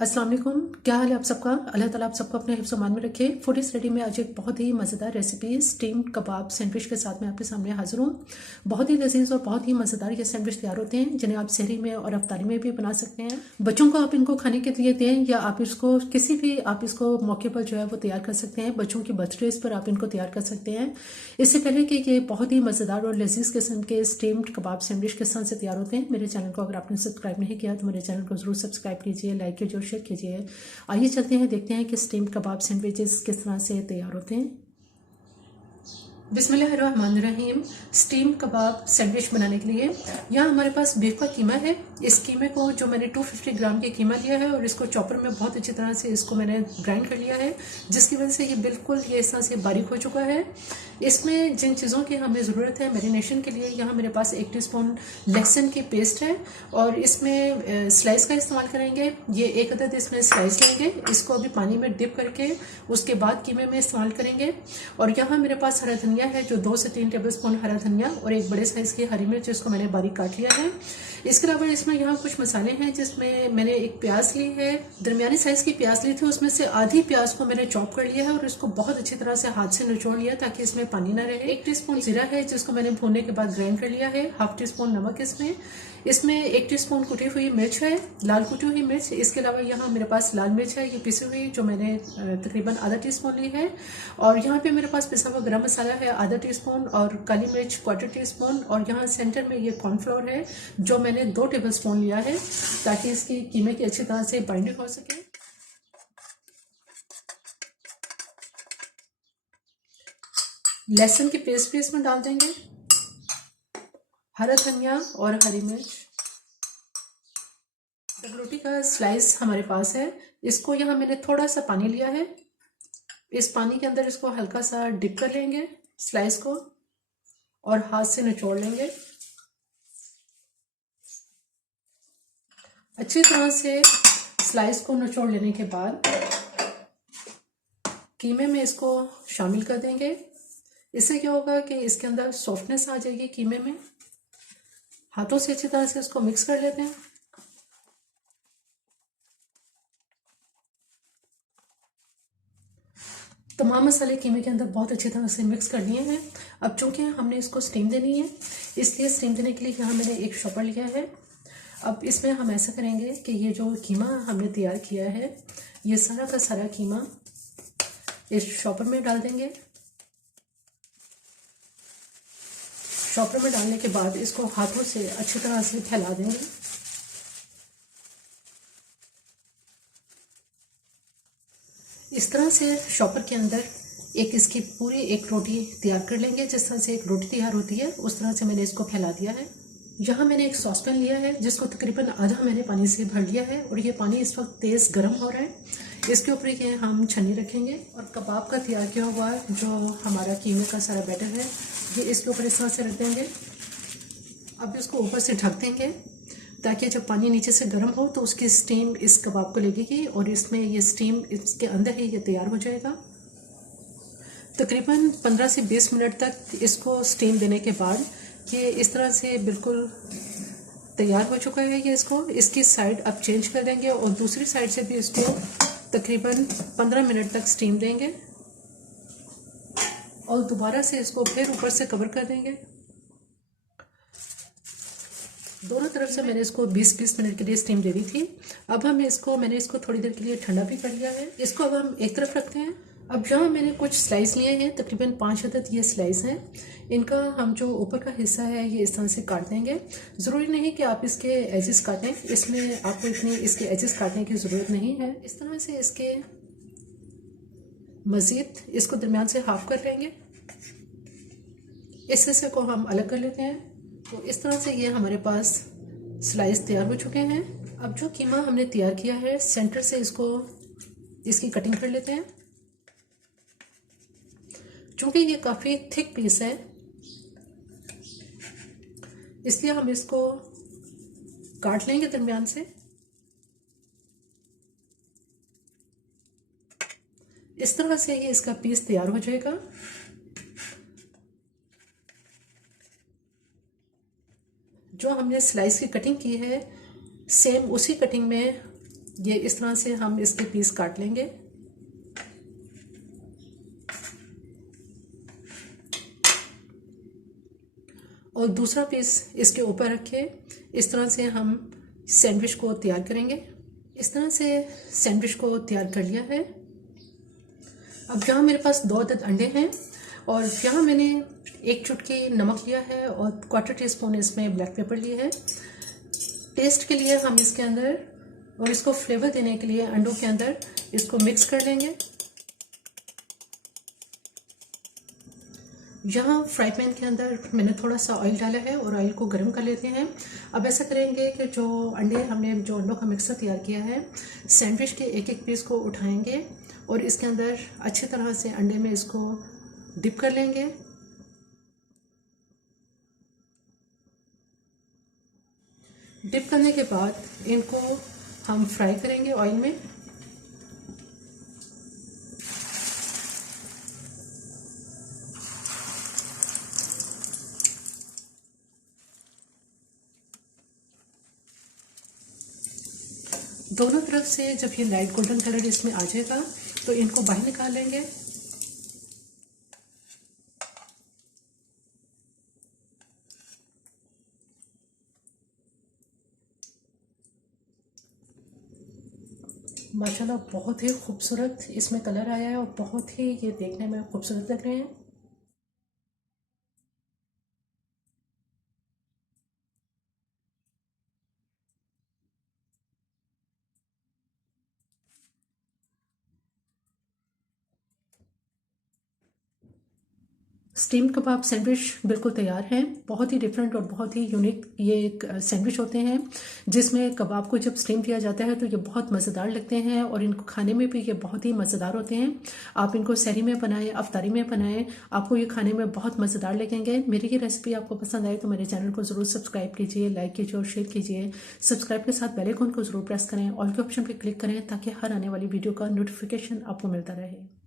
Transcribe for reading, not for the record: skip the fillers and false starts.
अस्सलाम वालेकुम। क्या हाल है आप सबका? अल्लाह ताला आप सबको अपने हिफ्ज़ मान में रखे। फूड इज़ रेडी में आज एक बहुत ही मज़ेदार रेसिपी स्टीम्ड कबाब सैंडविच के साथ मैं आपके सामने हाजिर हूँ। बहुत ही लजीज और बहुत ही मज़ेदार ये सैंडविच तैयार होते हैं, जिन्हें आप सहरी में और अफ्तारी में भी बना सकते हैं। बच्चों को आप इनको खाने के लिए दें या आप इसको किसी भी आप इसको मौके पर जो है वो तैयार कर सकते हैं। बच्चों की बर्थडेज पर आप इनको तैयार कर सकते हैं। इससे पहले कि ये बहुत ही मज़ेदार और लजीज किस्म के स्टीम्ड कबाब सैंडविच किस तरह से तैयार होते हैं, मेरे चैनल को अगर आपने सब्सक्राइब नहीं किया तो मेरे चैनल को जरूर सब्सक्राइब कीजिए, लाइक कीजिए और शेयर कीजिए। आइए चलते हैं, देखते हैं कि स्टीम्ड कबाब सैंडविचेस किस तरह से तैयार होते हैं। बिस्मिल्लाहिर्रहमानिर्रहीम। स्टीम कबाब सैंडविच बनाने के लिए यहाँ हमारे पास बीफ का कीमा है। इस कीमे को जो मैंने 250 ग्राम के कीमा लिया है और इसको चॉपर में बहुत अच्छी तरह से इसको मैंने ग्राइंड कर लिया है, जिसकी वजह से ये बिल्कुल ये इस तरह से बारीक हो चुका है। इसमें जिन चीज़ों की हमें ज़रूरत है मैरिनेशन के लिए, यहाँ मेरे पास 1 टीस्पून लहसुन की पेस्ट है और इसमें स्लाइस का इस्तेमाल करेंगे। ये 1 अदद इसमें स्लाइस लेंगे, इसको अभी पानी में डिप करके उसके बाद कीमे में इस्तेमाल करेंगे। और यहाँ मेरे पास हरा धनिया है, जो 2 से 3 टेबलस्पून हरा धनिया और एक बड़े साइज़ की हरी मिर्च, जिसको मैंने बारीक काट लिया है। इसके अलावा इसमें यहाँ कुछ मसाले हैं, जिसमें मैंने एक प्याज ली है, दरमियानी साइज़ की प्याज ली थी, उसमें से आधी प्याज को मैंने चॉप कर लिया है और इसको बहुत अच्छी तरह से हाथ से निचोड़ लिया ताकि इसमें पानी ना रहे। 1 टीस्पून जीरा है, जिसको मैंने भूनने के बाद ग्राइंड कर लिया है। हाफ टीस्पून नमक इसमें 1 टीस्पून कुटी हुई मिर्च है, लाल कुटी हुई मिर्च। इसके अलावा यहाँ मेरे पास लाल मिर्च है, ये पिसी हुई, जो मैंने तकरीबन आधा टीस्पून ली है। और यहाँ पे मेरे पास पिसा हुआ गरम मसाला है आधा टीस्पून और काली मिर्च 1/4 टीस्पून। और यहाँ सेंटर में ये कॉर्नफ्लोर है, जो मैंने 2 टेबलस्पून लिया है ताकि इसकी कीमे की अच्छी तरह से बाइंडिंग हो सके। लहसुन की पेस्ट भी इसमें डाल देंगे, हरा धनिया और हरी मिर्च। रोटी का स्लाइस हमारे पास है, इसको यहाँ मैंने थोड़ा सा पानी लिया है, इस पानी के अंदर इसको हल्का सा डिप कर लेंगे स्लाइस को और हाथ से निचोड़ लेंगे। अच्छी तरह से स्लाइस को निचोड़ लेने के बाद कीमे में इसको शामिल कर देंगे। इससे क्या होगा कि इसके अंदर सॉफ्टनेस आ जाएगी कीमे में। हाथों से अच्छी तरह से इसको मिक्स कर लेते हैं। तमाम मसाले कीमे के अंदर बहुत अच्छी तरह से मिक्स कर लिए हैं। अब चूंकि हमने इसको स्टीम देनी है, इसलिए स्टीम देने के लिए यहाँ मैंने एक शॉपर लिया है। अब इसमें हम ऐसा करेंगे कि ये जो कीमा हमने तैयार किया है, ये सारा का सारा कीमा इस शॉपर में डाल देंगे। शॉपर में डालने के बाद इसको हाथों से अच्छी तरह से फैला देंगे। इस तरह से शॉपर के अंदर एक इसकी पूरी एक रोटी तैयार कर लेंगे। जिस तरह से एक रोटी तैयार होती है उस तरह से मैंने इसको फैला दिया है। यहाँ मैंने एक सॉसपैन लिया है, जिसको तकरीबन आधा मैंने पानी से भर लिया है और ये पानी इस वक्त तेज़ गर्म हो रहा है। इसके ऊपर ये हम छन्नी रखेंगे और कबाब का तैयार किया हुआ जो हमारा कीमे का सारा बैटर है, ये इसके ऊपर इस तरह से रख देंगे। अब इसको ऊपर से ढक देंगे ताकि जब पानी नीचे से गर्म हो तो उसकी स्टीम इस कबाब को लगेगी और इसमें ये स्टीम इसके अंदर ही ये तैयार हो जाएगा। तकरीबन 15 से 20 मिनट तक इसको स्टीम देने के बाद ये इस तरह से बिल्कुल तैयार हो चुका है। ये इसकी साइड अब चेंज कर देंगे और दूसरी साइड से भी इसको तकरीबन 15 मिनट तक स्टीम देंगे और दोबारा से इसको फिर ऊपर से कवर कर देंगे। दोनों तरफ से मैंने इसको 20-20 मिनट के लिए स्टीम दे दी थी। अब मैंने इसको थोड़ी देर के लिए ठंडा भी कर लिया है। इसको अब हम एक तरफ रखते हैं। अब यहाँ मैंने कुछ स्लाइस लिए हैं, तकरीबन 5 अदद ये स्लाइस हैं। इनका हम जो ऊपर का हिस्सा है ये इस तरह से काट देंगे। ज़रूरी नहीं कि आप इसके एजेस काटें, इसमें आपको इतनी इसके एजेस काटने की ज़रूरत नहीं है। इस तरह से इसके मज़ीद इसको दरमियान से हाफ कर लेंगे। इस हिस्से को हम अलग कर लेते हैं। तो इस तरह से ये हमारे पास स्लाइस तैयार हो चुके हैं। अब जो कीमा हमने तैयार किया है, सेंटर से इसकी कटिंग कर लेते हैं। चूंकि ये काफ़ी थिक पीस है, इसलिए हम इसको काट लेंगे दरमियान से। इस तरह से ये इसका पीस तैयार हो जाएगा। जो हमने स्लाइस की कटिंग की है, सेम उसी कटिंग में ये इस तरह से हम इसके पीस काट लेंगे। और दूसरा पीस इसके ऊपर रखे इस तरह से हम सैंडविच को तैयार करेंगे। इस तरह से सैंडविच को तैयार कर लिया है। अब यहाँ मेरे पास 2 अदद अंडे हैं और यहाँ मैंने 1 चुटकी नमक लिया है और 1/4 टीस्पून इसमें ब्लैक पेपर लिया है। टेस्ट के लिए हम इसके अंदर और इसको फ्लेवर देने के लिए अंडों के अंदर इसको मिक्स कर लेंगे। यहाँ फ्राई पैन के अंदर मैंने थोड़ा सा ऑयल डाला है और ऑयल को गर्म कर लेते हैं। अब ऐसा करेंगे कि जो अंडों का मिक्सर तैयार किया है, सैंडविच के एक पीस को उठाएंगे और इसके अंदर अच्छी तरह से अंडे में इसको डिप कर लेंगे। डिप करने के बाद इनको हम फ्राई करेंगे ऑयल में। दोनों तरफ से जब ये लाइट गोल्डन कलर इसमें आ जाएगा तो इनको बाहर निकाल लेंगे। माशाल्लाह बहुत ही खूबसूरत इसमें कलर आया है और बहुत ही ये देखने में खूबसूरत लग रहे हैं। स्टीम कबाब सैंडविच बिल्कुल तैयार हैं। बहुत ही डिफरेंट और बहुत ही यूनिक ये एक सैंडविच होते हैं जिसमें कबाब को जब स्टीम किया जाता है तो ये बहुत मज़ेदार लगते हैं और इनको खाने में भी ये बहुत ही मज़ेदार होते हैं। आप इनको सहरी में बनाएं, अफ्तारी में बनाएं, आपको ये खाने में बहुत मज़ेदार लगेंगे। मेरी ये रेसिपी आपको पसंद आए तो मेरे चैनल को ज़रूर सब्सक्राइब कीजिए, लाइक कीजिए और शेयर कीजिए। सब्सक्राइब के साथ बेल आइकन को ज़रूर प्रेस करें, ऑल के ऑप्शन पर क्लिक करें ताकि हर आने वाली वीडियो का नोटिफिकेशन आपको मिलता रहे।